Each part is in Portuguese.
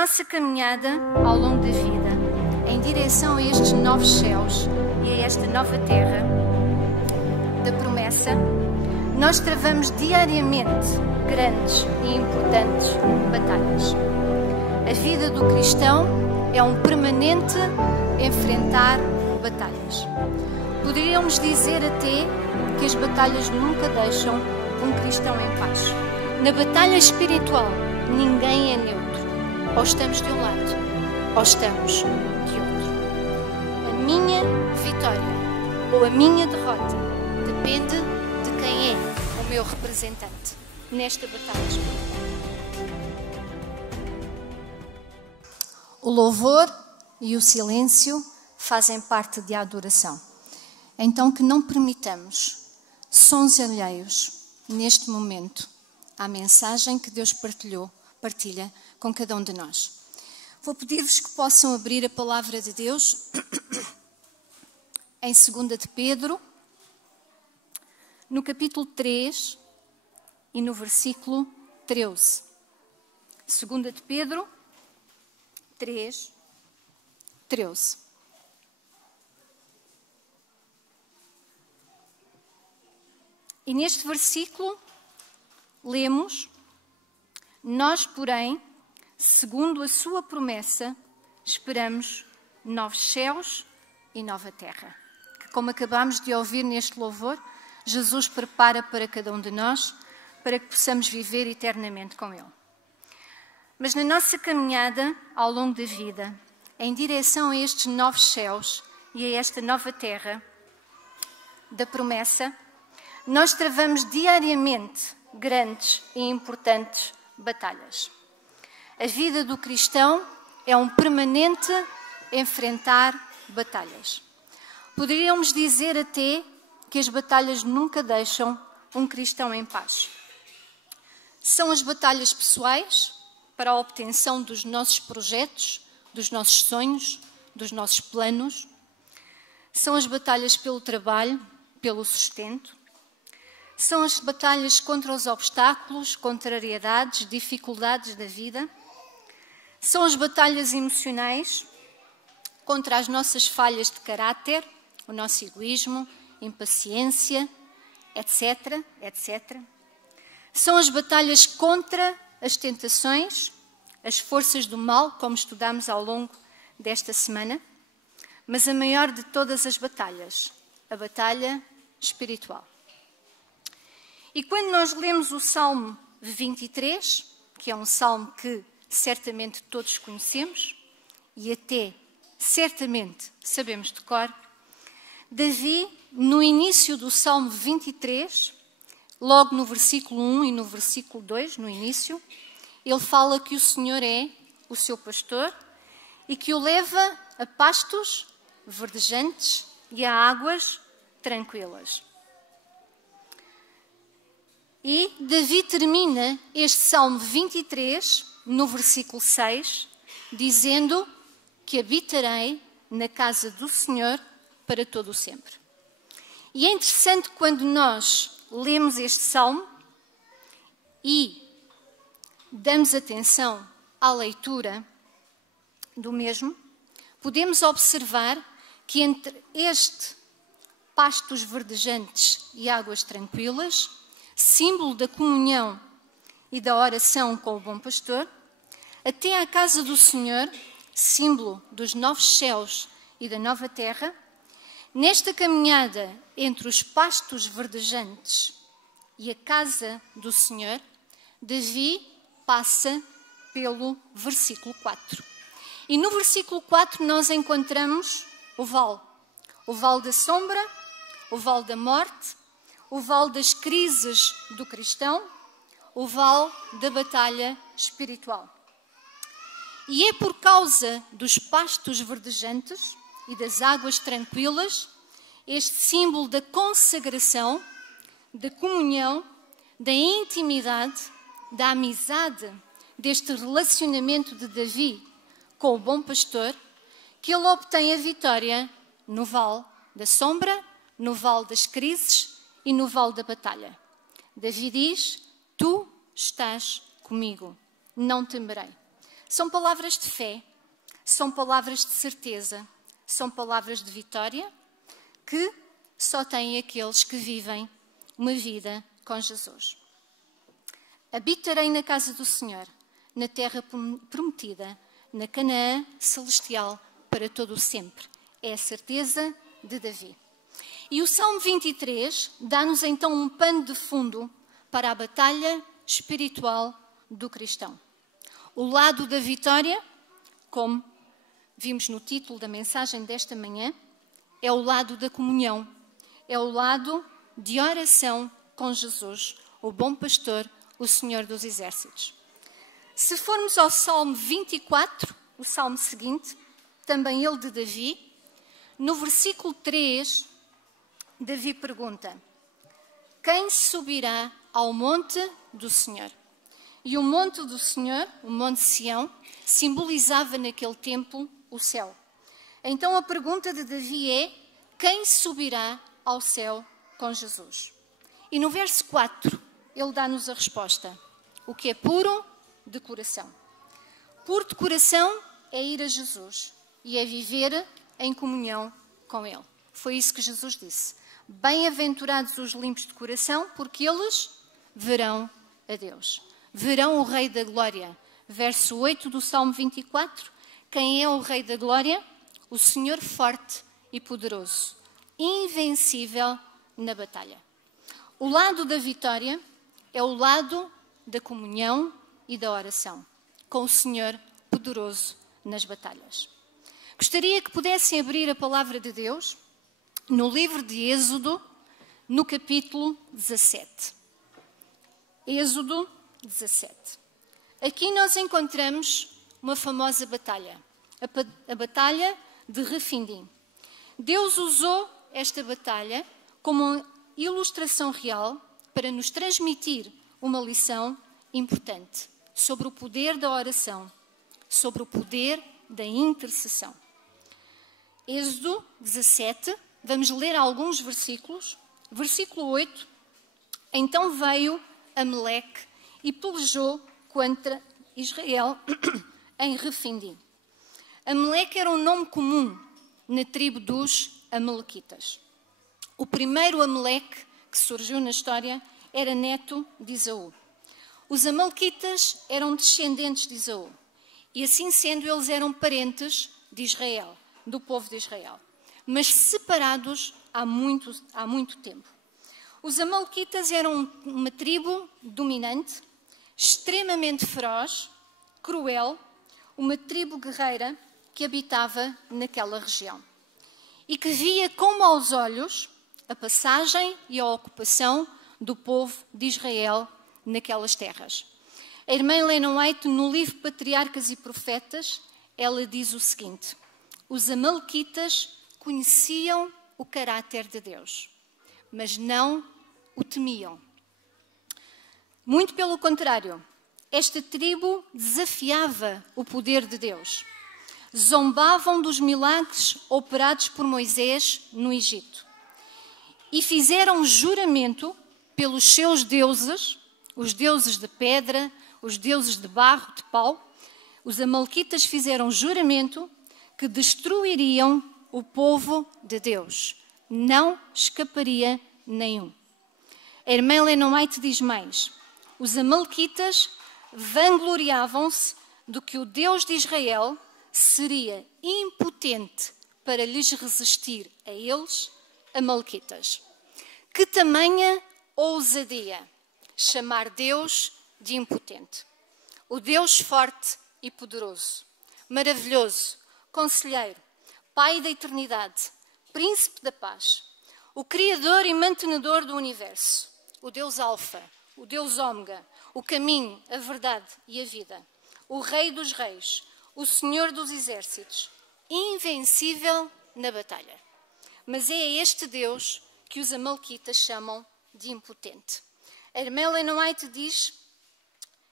nossa caminhada ao longo da vida, em direção a estes novos céus e a esta nova terra da promessa, nós travamos diariamente grandes e importantes batalhas. A vida do cristão é um permanente enfrentar batalhas. Poderíamos dizer até que as batalhas nunca deixam um cristão em paz. Na batalha espiritual, ninguém é neutro. Ou estamos de um lado, ou estamos de outro. A minha vitória ou a minha derrota depende de quem é o meu representante nesta batalha espiritual. O louvor e o silêncio fazem parte da adoração. Então que não permitamos sons alheios neste momento à mensagem que Deus partilha com cada um de nós. Vou pedir-vos que possam abrir a palavra de Deus em 2 de Pedro, no capítulo 3 e no versículo 13. 2 de Pedro 3, 13. E neste versículo lemos: nós, porém, segundo a sua promessa, esperamos novos céus e nova terra. Que, como acabamos de ouvir neste louvor, Jesus prepara para cada um de nós, para que possamos viver eternamente com Ele. Mas na nossa caminhada ao longo da vida, em direção a estes novos céus e a esta nova terra da promessa, nós travamos diariamente grandes e importantes batalhas. A vida do cristão é um permanente enfrentar batalhas. Poderíamos dizer até que as batalhas nunca deixam um cristão em paz. São as batalhas pessoais para a obtenção dos nossos projetos, dos nossos sonhos, dos nossos planos. São as batalhas pelo trabalho, pelo sustento. São as batalhas contra os obstáculos, contrariedades, dificuldades da vida. São as batalhas emocionais contra as nossas falhas de caráter, o nosso egoísmo, impaciência, etc, etc. São as batalhas contra as tentações, as forças do mal, como estudamos ao longo desta semana. Mas a maior de todas as batalhas, a batalha espiritual. E quando nós lemos o Salmo 23, que é um salmo que certamente todos conhecemos e até certamente sabemos de cor, Davi, no início do Salmo 23, logo no versículo 1 e no versículo 2, no início, ele fala que o Senhor é o seu pastor e que o leva a pastos verdejantes e a águas tranquilas. E Davi termina este Salmo 23, no versículo 6, dizendo que habitarei na casa do Senhor para todo o sempre. E é interessante quando nós lemos este Salmo e damos atenção à leitura do mesmo, podemos observar que entre este pastos verdejantes e águas tranquilas, símbolo da comunhão e da oração com o bom pastor, até à casa do Senhor, símbolo dos novos céus e da nova terra, nesta caminhada entre os pastos verdejantes e a casa do Senhor, Davi passa pelo versículo 4. E no versículo 4 nós encontramos o vale da sombra, o vale da morte, o vale das crises do cristão, o vale da batalha espiritual. E é por causa dos pastos verdejantes e das águas tranquilas, este símbolo da consagração, da comunhão, da intimidade, da amizade, deste relacionamento de Davi com o bom pastor, que ele obtém a vitória no vale da sombra, no vale das crises e no vale da batalha. Davi diz: tu estás comigo, não temerei. São palavras de fé, são palavras de certeza, são palavras de vitória que só têm aqueles que vivem uma vida com Jesus. Habitarei na casa do Senhor, na terra prometida, na Canaã celestial para todo o sempre. É a certeza de Davi. E o Salmo 23 dá-nos então um pano de fundo para a batalha espiritual do cristão. O lado da vitória, como vimos no título da mensagem desta manhã, é o lado da comunhão, é o lado de oração com Jesus, o bom pastor, o Senhor dos Exércitos. Se formos ao Salmo 24, o salmo seguinte, também ele de Davi, no versículo 3, Davi pergunta: quem subirá ao monte do Senhor? E o monte do Senhor, o monte Sião, simbolizava naquele tempo o céu. Então a pergunta de Davi é: quem subirá ao céu com Jesus? E no verso 4, ele dá-nos a resposta: o que é puro de coração. Puro de coração é ir a Jesus e é viver em comunhão com Ele. Foi isso que Jesus disse. Bem-aventurados os limpos de coração, porque eles verão a Deus. Verão o Rei da Glória. Verso 8 do Salmo 24. Quem é o Rei da Glória? O Senhor forte e poderoso, invencível na batalha. O lado da vitória é o lado da comunhão e da oração, com o Senhor poderoso nas batalhas. Gostaria que pudessem abrir a palavra de Deus no livro de Êxodo, no capítulo 17. Êxodo 17. Aqui nós encontramos uma famosa batalha, a batalha de Refidim. Deus usou esta batalha como uma ilustração real para nos transmitir uma lição importante sobre o poder da oração, sobre o poder da intercessão. Êxodo 17, vamos ler alguns versículos. Versículo 8. Então veio Amaleque e pelejou contra Israel em Refidim. Amaleque era um nome comum na tribo dos Amalequitas. O primeiro Amaleque que surgiu na história era neto de Esaú. Os Amalequitas eram descendentes de Esaú. E assim sendo, eles eram parentes de Israel, do povo de Israel, mas separados há muito tempo. Os Amalequitas eram uma tribo dominante, extremamente feroz, cruel, uma tribo guerreira que habitava naquela região e que via com maus olhos a passagem e a ocupação do povo de Israel naquelas terras. A irmã Ellen White, no livro Patriarcas e Profetas, ela diz o seguinte: os amalequitas conheciam o caráter de Deus, mas não o temiam. Muito pelo contrário, esta tribo desafiava o poder de Deus. Zombavam dos milagres operados por Moisés no Egito. E fizeram juramento pelos seus deuses, os deuses de pedra, os deuses de barro, de pau. Os amalequitas fizeram juramento que destruiriam o povo de Deus. Não escaparia nenhum. A irmã Ellen White diz mais: os amalequitas vangloriavam-se de que o Deus de Israel seria impotente para lhes resistir a eles, amalequitas. Que tamanha ousadia chamar Deus de impotente. O Deus forte e poderoso, maravilhoso, conselheiro, Pai da eternidade, Príncipe da paz, o Criador e mantenedor do universo, o Deus Alfa, o Deus Ômega, o caminho, a verdade e a vida, o Rei dos reis, o Senhor dos exércitos, invencível na batalha. Mas é este Deus que os amalequitas chamam de impotente. A irmã Ellen White diz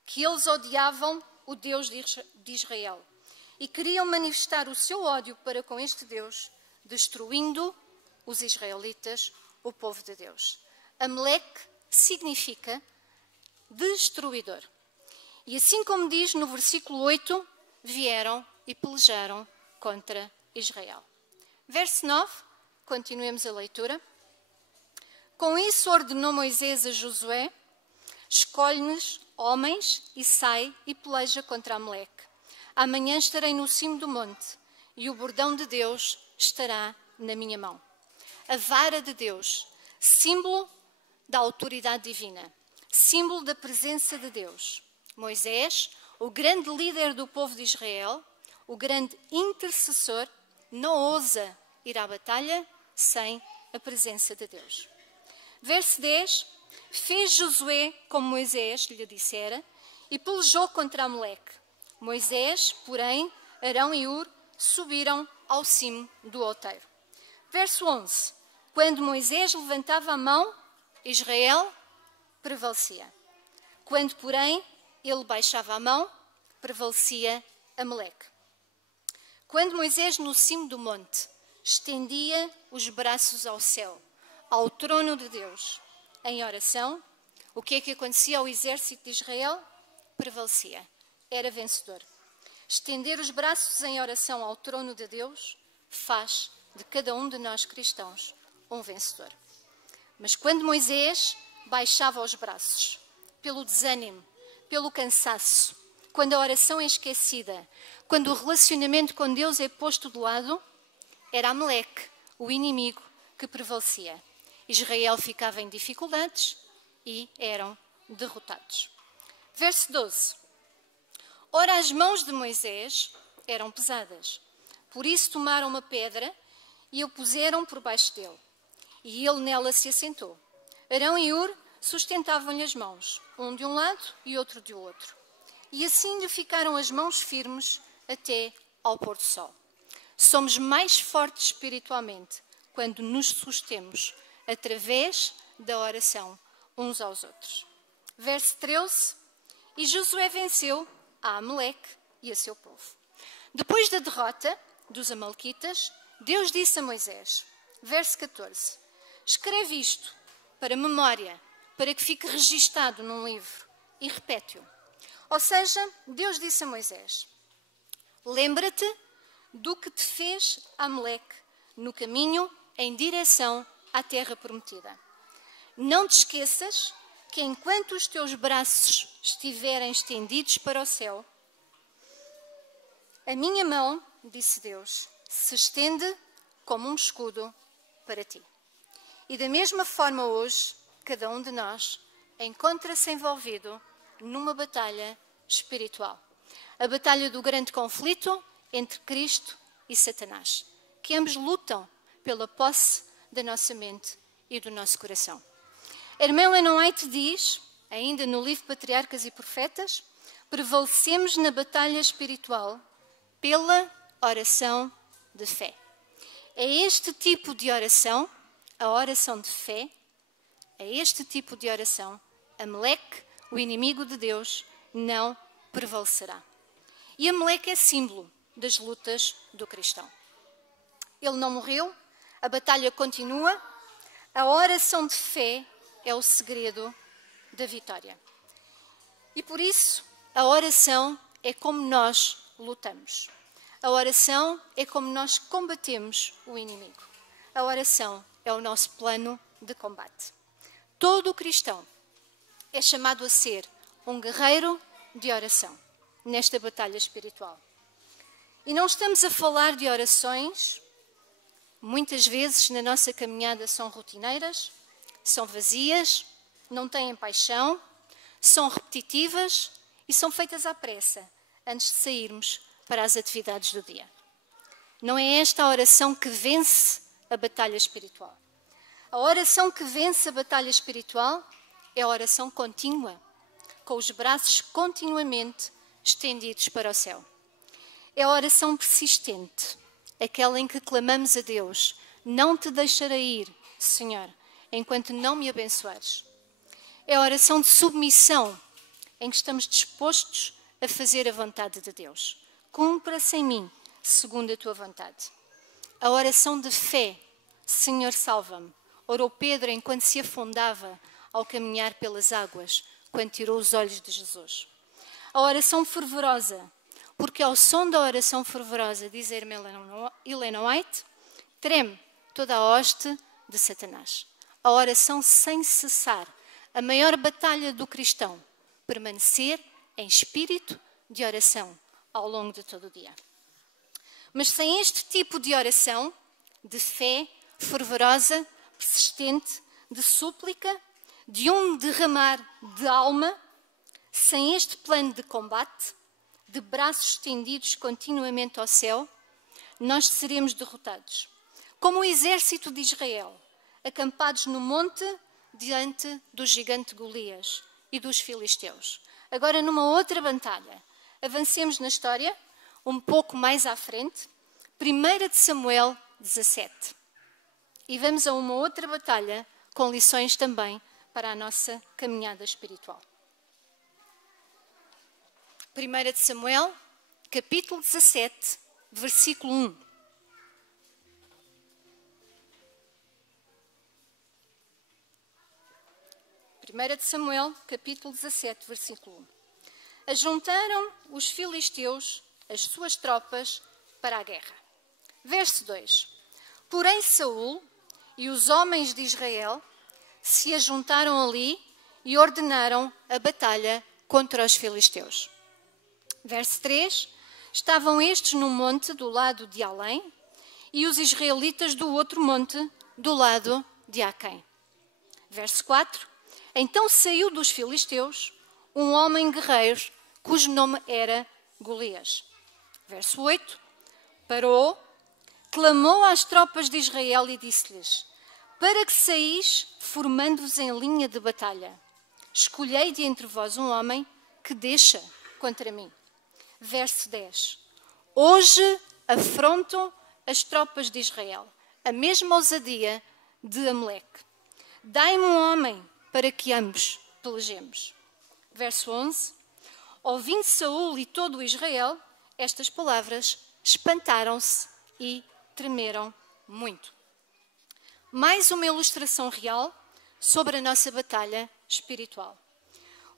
que eles odiavam o Deus de Israel e queriam manifestar o seu ódio para com este Deus, destruindo os israelitas, o povo de Deus. Amaleque significa destruidor. E assim como diz no versículo 8, vieram e pelejaram contra Israel. Verso 9, continuemos a leitura. Com isso ordenou Moisés a Josué: escolhe-nos homens e sai e peleja contra Amaleque. Amanhã estarei no cimo do monte e o bordão de Deus estará na minha mão. A vara de Deus, símbolo da autoridade divina, símbolo da presença de Deus. Moisés, o grande líder do povo de Israel, o grande intercessor, não ousa ir à batalha sem a presença de Deus. Verso 10. Fez Josué como Moisés lhe dissera e pelejou contra Amaleque. Moisés, porém, Arão e Hur subiram ao cimo do outeiro. Verso 11. Quando Moisés levantava a mão, Israel prevalecia. Quando, porém, ele baixava a mão, prevalecia Amaleque. Quando Moisés, no cimo do monte, estendia os braços ao céu, ao trono de Deus, em oração, o que é que acontecia ao exército de Israel? Prevalecia, era vencedor. Estender os braços em oração ao trono de Deus faz de cada um de nós cristãos um vencedor. Mas quando Moisés baixava os braços, pelo desânimo, pelo cansaço, quando a oração é esquecida, quando o relacionamento com Deus é posto de lado, era Amaleque, o inimigo, que prevalecia. Israel ficava em dificuldades e eram derrotados. Verso 12. Ora, as mãos de Moisés eram pesadas, por isso tomaram uma pedra e o puseram por baixo dele, e ele nela se assentou. Arão e Hur sustentavam-lhe as mãos, um de um lado e outro do outro. E assim lhe ficaram as mãos firmes até ao pôr do sol. Somos mais fortes espiritualmente quando nos sustemos através da oração uns aos outros. Verso 13. E Josué venceu a Amaleque e a seu povo. Depois da derrota dos amalequitas, Deus disse a Moisés, verso 14, escreve isto para memória, para que fique registado num livro, e repete-o. Ou seja, Deus disse a Moisés, lembra-te do que te fez Amaleque no caminho em direção à terra prometida. Não te esqueças que enquanto os teus braços estiverem estendidos para o céu, a minha mão, disse Deus, se estende como um escudo para ti. E da mesma forma hoje, cada um de nós encontra-se envolvido numa batalha espiritual. A batalha do grande conflito entre Cristo e Satanás, que ambos lutam pela posse da nossa mente e do nosso coração. A irmã Ellen White diz, ainda no livro Patriarcas e Profetas, prevalecemos na batalha espiritual pela oração de fé. É este tipo de oração, a oração de fé, é este tipo de oração, Amaleque, o inimigo de Deus, não prevalecerá. E Amaleque é símbolo das lutas do cristão. Ele não morreu, a batalha continua, a oração de fé é o segredo da vitória. E por isso, a oração é como nós lutamos. A oração é como nós combatemos o inimigo. A oração é o nosso plano de combate. Todo cristão é chamado a ser um guerreiro de oração nesta batalha espiritual. E não estamos a falar de orações, muitas vezes na nossa caminhada são rotineiras, são vazias, não têm paixão, são repetitivas e são feitas à pressa antes de sairmos para as atividades do dia. Não é esta a oração que vence a batalha espiritual. A oração que vence a batalha espiritual é a oração contínua, com os braços continuamente estendidos para o céu. É a oração persistente, aquela em que clamamos a Deus, não te deixarei ir, Senhor, enquanto não me abençoares. É a oração de submissão, em que estamos dispostos a fazer a vontade de Deus. Cumpra-se em mim, segundo a tua vontade. A oração de fé, Senhor, salva-me, orou Pedro enquanto se afundava ao caminhar pelas águas, quando tirou os olhos de Jesus. A oração fervorosa, porque ao som da oração fervorosa, diz Helena White, treme toda a hoste de Satanás. A oração sem cessar, a maior batalha do cristão, permanecer em espírito de oração ao longo de todo o dia. Mas sem este tipo de oração, de fé fervorosa, persistente, de súplica, de um derramar de alma, sem este plano de combate, de braços estendidos continuamente ao céu, nós seremos derrotados. Como o exército de Israel, acampados no monte diante do gigante Golias e dos filisteus. Agora, numa outra batalha, avancemos na história, um pouco mais à frente, 1 de Samuel 17. E vamos a uma outra batalha com lições também para a nossa caminhada espiritual. 1 de Samuel, capítulo 17, versículo 1. 1 de Samuel, capítulo 17, versículo 1. Ajuntaram os filisteus as suas tropas para a guerra. Verso 2. Porém Saul e os homens de Israel se ajuntaram ali e ordenaram a batalha contra os filisteus. Verso 3. Estavam estes num monte do lado de além e os israelitas do outro monte do lado de aquém. Verso 4. Então saiu dos filisteus um homem guerreiro cujo nome era Golias. Verso 8. Parou, clamou às tropas de Israel e disse-lhes: para que saís formando-vos em linha de batalha, escolhei de entre vós um homem que deixa contra mim. Verso 10. Hoje afrontam as tropas de Israel, a mesma ousadia de Amaleque. Dai-me um homem para que ambos pelejemos. Verso 11. Ouvindo Saul e todo o Israel estas palavras, espantaram-se e tremeram muito. Mais uma ilustração real sobre a nossa batalha espiritual.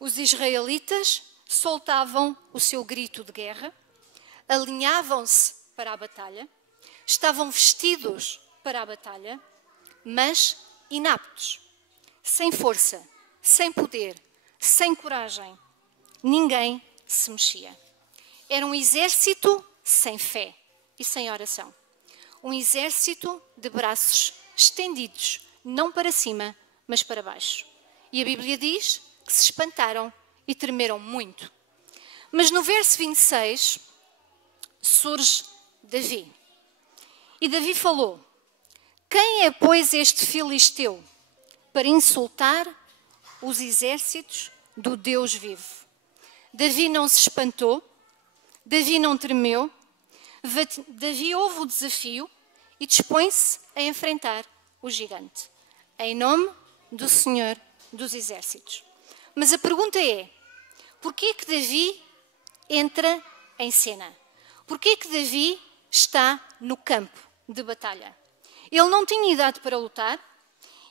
Os israelitas soltavam o seu grito de guerra, alinhavam-se para a batalha, estavam vestidos para a batalha, mas inaptos, sem força, sem poder, sem coragem. Ninguém se mexia. Era um exército sem fé e sem oração. Um exército de braços estendidos, não para cima, mas para baixo. E a Bíblia diz que se espantaram e tremeram muito. Mas no verso 26 surge Davi. E Davi falou: quem é, pois, este filisteu para insultar os exércitos do Deus vivo? Davi não se espantou, Davi não tremeu, Davi ouve o desafio e dispõe-se a enfrentar o gigante, em nome do Senhor dos Exércitos. Mas a pergunta é: porquê que Davi entra em cena? Porquê que Davi está no campo de batalha? Ele não tinha idade para lutar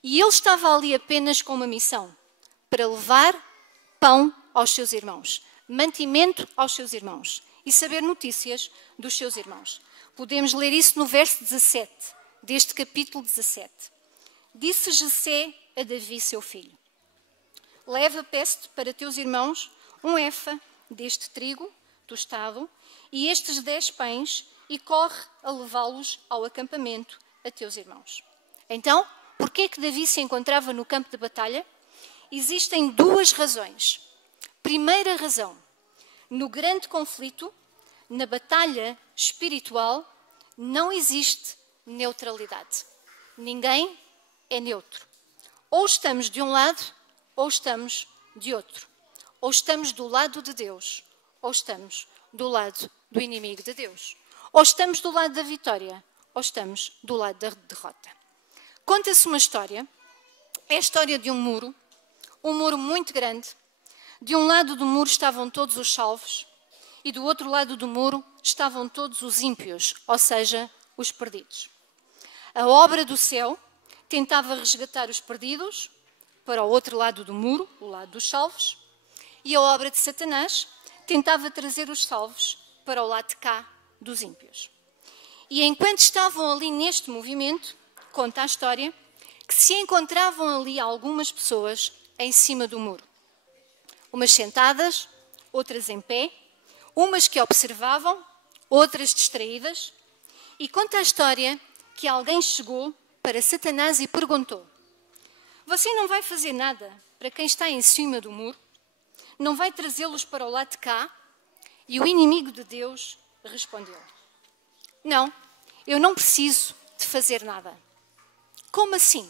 e ele estava ali apenas com uma missão: para levar pão aos seus irmãos, mantimento aos seus irmãos e saber notícias dos seus irmãos. Podemos ler isso no verso 17 deste capítulo 17. Disse Jessé a Davi, seu filho: leva, peço-te, para teus irmãos um efa deste trigo tostado e estes 10 pães e corre a levá-los ao acampamento a teus irmãos. Então, porquê que Davi se encontrava no campo de batalha? Existem 2 razões. Primeira razão: no grande conflito, na batalha espiritual, não existe neutralidade. Ninguém é neutro. Ou estamos de um lado, ou estamos de outro. Ou estamos do lado de Deus, ou estamos do lado do inimigo de Deus. Ou estamos do lado da vitória, ou estamos do lado da derrota. Conta-se uma história, é a história de um muro muito grande. De um lado do muro estavam todos os salvos e do outro lado do muro estavam todos os ímpios, ou seja, os perdidos. A obra do céu tentava resgatar os perdidos para o outro lado do muro, o lado dos salvos, e a obra de Satanás tentava trazer os salvos para o lado de cá dos ímpios. E enquanto estavam ali neste movimento, conta a história, que se encontravam ali algumas pessoas em cima do muro. Umas sentadas, outras em pé, umas que observavam, outras distraídas. E conta a história que alguém chegou para Satanás e perguntou: você não vai fazer nada para quem está em cima do muro? Não vai trazê-los para o lado de cá? E o inimigo de Deus respondeu: não, eu não preciso de fazer nada. Como assim?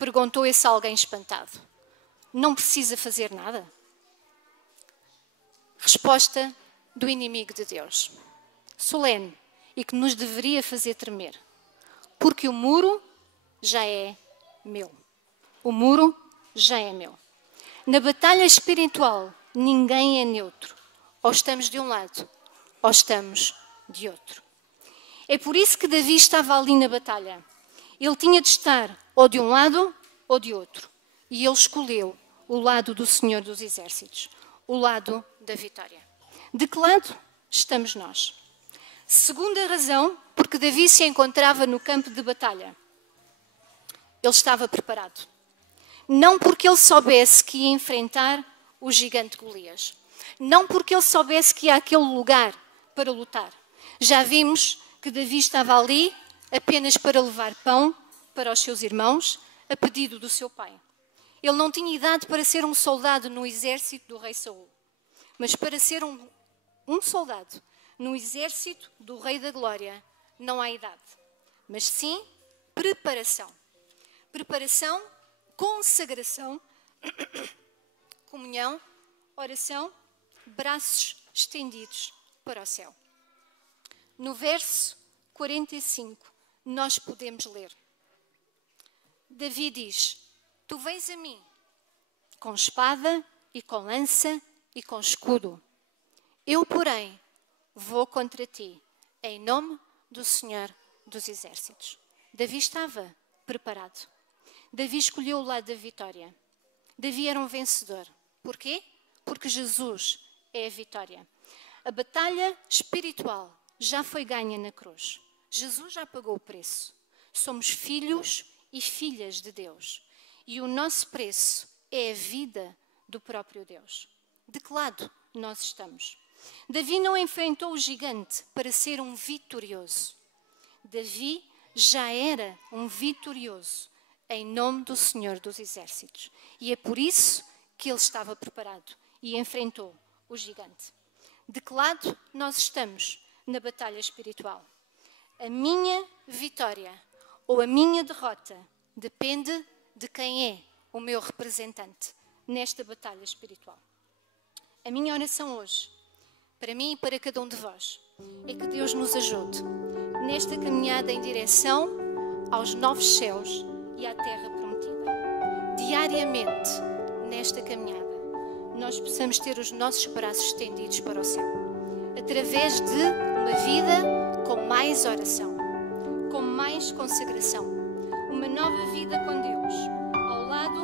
Perguntou esse alguém espantado. Não precisa fazer nada? Resposta do inimigo de Deus, solene e que nos deveria fazer tremer. Porque o muro já é meu. O muro já é meu. Na batalha espiritual, ninguém é neutro. Ou estamos de um lado, ou estamos de outro. É por isso que Davi estava ali na batalha. Ele tinha de estar ou de um lado ou de outro. E ele escolheu o lado do Senhor dos Exércitos, o lado da vitória. De que lado estamos nós? Segunda razão, porque Davi se encontrava no campo de batalha. Ele estava preparado. Não porque ele soubesse que ia enfrentar o gigante Golias. Não porque ele soubesse que ia àquele lugar para lutar. Já vimos que Davi estava ali apenas para levar pão para os seus irmãos, a pedido do seu pai. Ele não tinha idade para ser um soldado no exército do rei Saul. Mas para ser um soldado no exército do Rei da Glória, não há idade. Mas sim preparação. Preparação, consagração, comunhão, oração, braços estendidos para o céu. No verso 45, nós podemos ler. Davi diz: tu vens a mim com espada e com lança e com escudo. Eu, porém, vou contra ti, em nome do Senhor dos Exércitos. Davi estava preparado. Davi escolheu o lado da vitória. Davi era um vencedor. Porquê? Porque Jesus é a vitória. A batalha espiritual já foi ganha na cruz. Jesus já pagou o preço. Somos filhos e filhas de Deus. E o nosso preço é a vida do próprio Deus. De que lado nós estamos? Davi não enfrentou o gigante para ser um vitorioso. Davi já era um vitorioso em nome do Senhor dos Exércitos. E é por isso que ele estava preparado e enfrentou o gigante. De que lado nós estamos na batalha espiritual? A minha vitória ou a minha derrota depende de quem é o meu representante nesta batalha espiritual. A minha oração hoje, para mim e para cada um de vós, é que Deus nos ajude nesta caminhada em direção aos novos céus e à terra prometida. Diariamente, nesta caminhada, nós possamos ter os nossos braços estendidos para o céu, através de uma vida com mais oração, com mais consagração, uma nova vida com Deus, ao lado